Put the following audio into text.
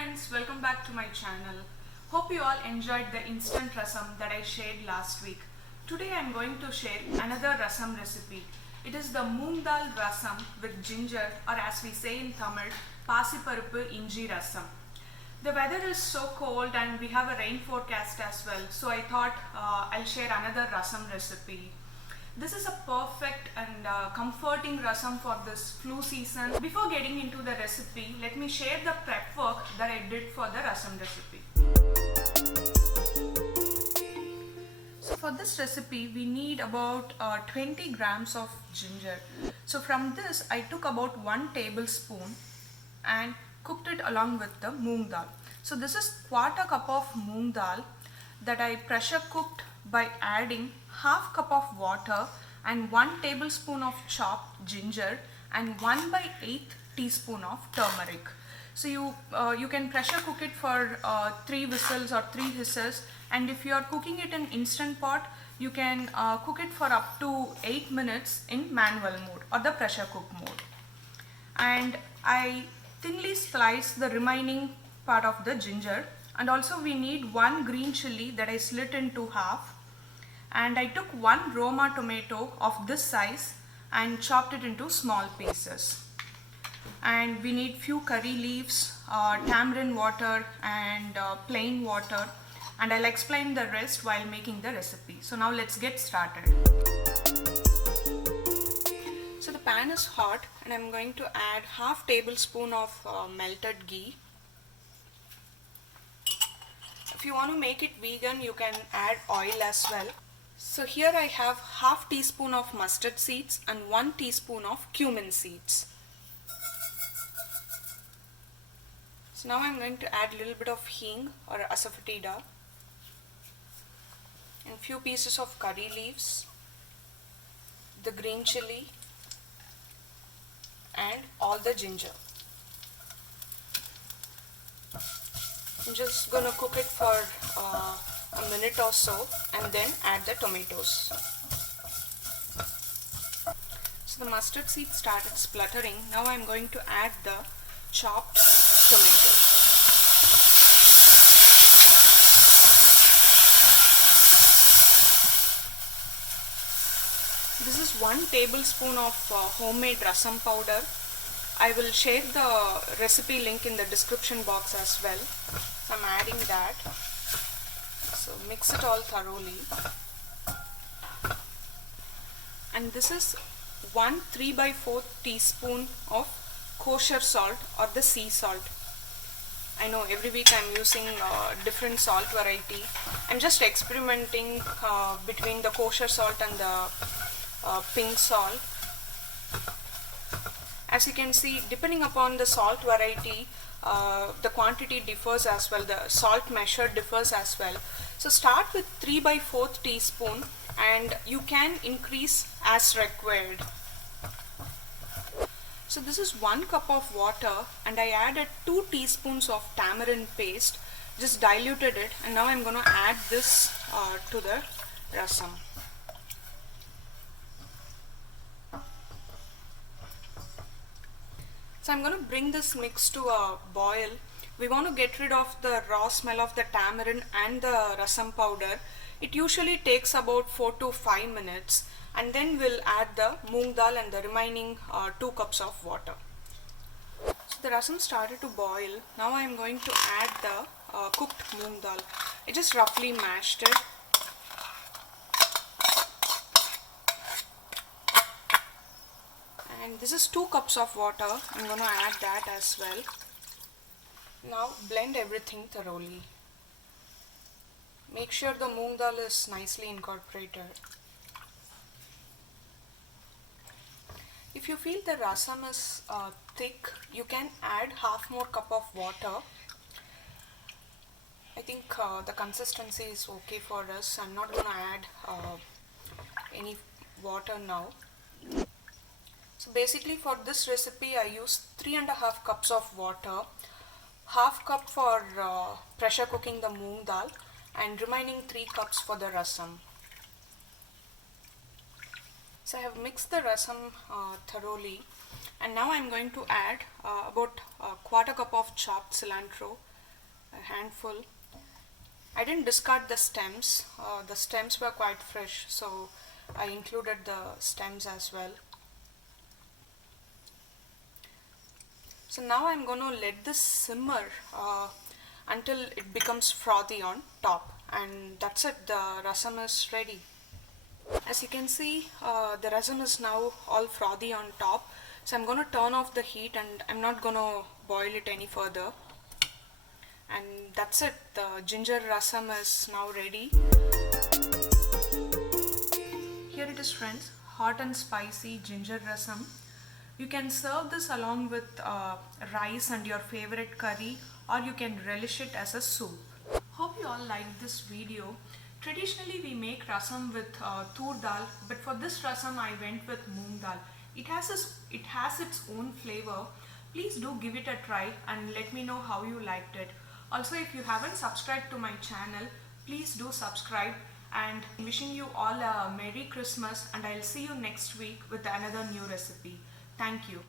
friends, welcome back to my channel. Hope you all enjoyed the instant rasam that I shared last week. Today I am going to share another rasam recipe. It is the moongdalgingerrasam with ginger, or as we say in Tamil, pasiparuppuinjirasam. The weather is so cold and we have a rain forecast as well, so I thought I'll share another rasam recipe. This is a perfect and comforting rasam for this flu season. Before getting into the recipe, let me share the prep work that I did for the rasam recipe. So for this recipe, we need about 20 grams of ginger. So from this, I took about 1 tablespoon and cooked it along with the moong dal. So this is quarter cup of moong dal that I pressure cooked by adding half cup of water and 1 tablespoon of chopped ginger and 1/8 teaspoon of turmeric. So you can pressure cook it for 3 whistles or 3 hisses, and if you are cooking it in instant pot, you can cook it for up to 8 minutes in manual mode or the pressure cook mode. And I thinly sliced the remaining part of the ginger, and also we need 1 green chilli that I slit into half, and I took 1 Roma tomato of this size and chopped it into small pieces. And we need few curry leaves, tamarind water and plain water, and I'll explain the rest while making the recipe. So now let's get started. So the pan is hot and I'm going to add half tablespoon of melted ghee. If you want to make it vegan, you can add oil as well. So here I have half teaspoon of mustard seeds and 1 teaspoon of cumin seeds. So now I'm going to add a little bit of hing or asafoetida and few pieces of curry leaves, the green chilli and all the ginger. I'm just going to cook it for a minute or so and then add the tomatoes. So the mustard seeds started spluttering. Now I'm going to add the chopped tomatoes. This is 1 tablespoon of homemade rasam powder. I will share the recipe link in the description box as well. So I'm adding that. So mix it all thoroughly. And this is 1 3/4 teaspoon of kosher salt or the sea salt. I know every week I'm using different salt variety. I'm just experimenting between the kosher salt and the pink salt. As you can see, depending upon the salt variety, the quantity differs as well, the salt measure differs as well. So start with 3/4 teaspoon and you can increase as required. So this is 1 cup of water and I added 2 teaspoons of tamarind paste, just diluted it, and now I'm going to add this to the rasam. So I'm going to bring this mix to a boil. We want to get rid of the raw smell of the tamarind and the rasam powder. It usually takes about 4 to 5 minutes, and then we'll add the moong dal and the remaining 2 cups of water. So the rasam started to boil. Now I'm going to add the cooked moong dal. I just roughly mashed it. And this is 2 cups of water. I'm going to add that as well. Now blend everything thoroughly. Make sure the moong dal is nicely incorporated. If you feel the rasam is thick, you can add half more cup of water. I think the consistency is okay for us. I'm not going to add any water now. So basically for this recipe I use 3.5 cups of water, half cup for pressure cooking the moong dal and remaining 3 cups for the rasam. So I have mixed the rasam thoroughly, and now I'm going to add about a quarter cup of chopped cilantro a handful. I didn't discard the stems. The stems were quite fresh, so I included the stems as well. So now I'm going to let this simmer until it becomes frothy on top, and that's it. The rasam is ready. As you can see, the rasam is now all frothy on top. So I'm going to turn off the heat and I'm not going to boil it any further. And that's it. The ginger rasam is now ready. Here it is, friends. Hot and spicy ginger rasam. You can serve this along with rice and your favorite curry, or you can relish it as a soup. Hope you all liked this video. Traditionally we make rasam with tur dal, but for this rasam I went with moong dal. It has its own flavor. Please do give it a try and let me know how you liked it. Also, if you haven't subscribed to my channel, please do subscribe, and wishing you all a Merry Christmas, and I'll see you next week with another new recipe. Thank you.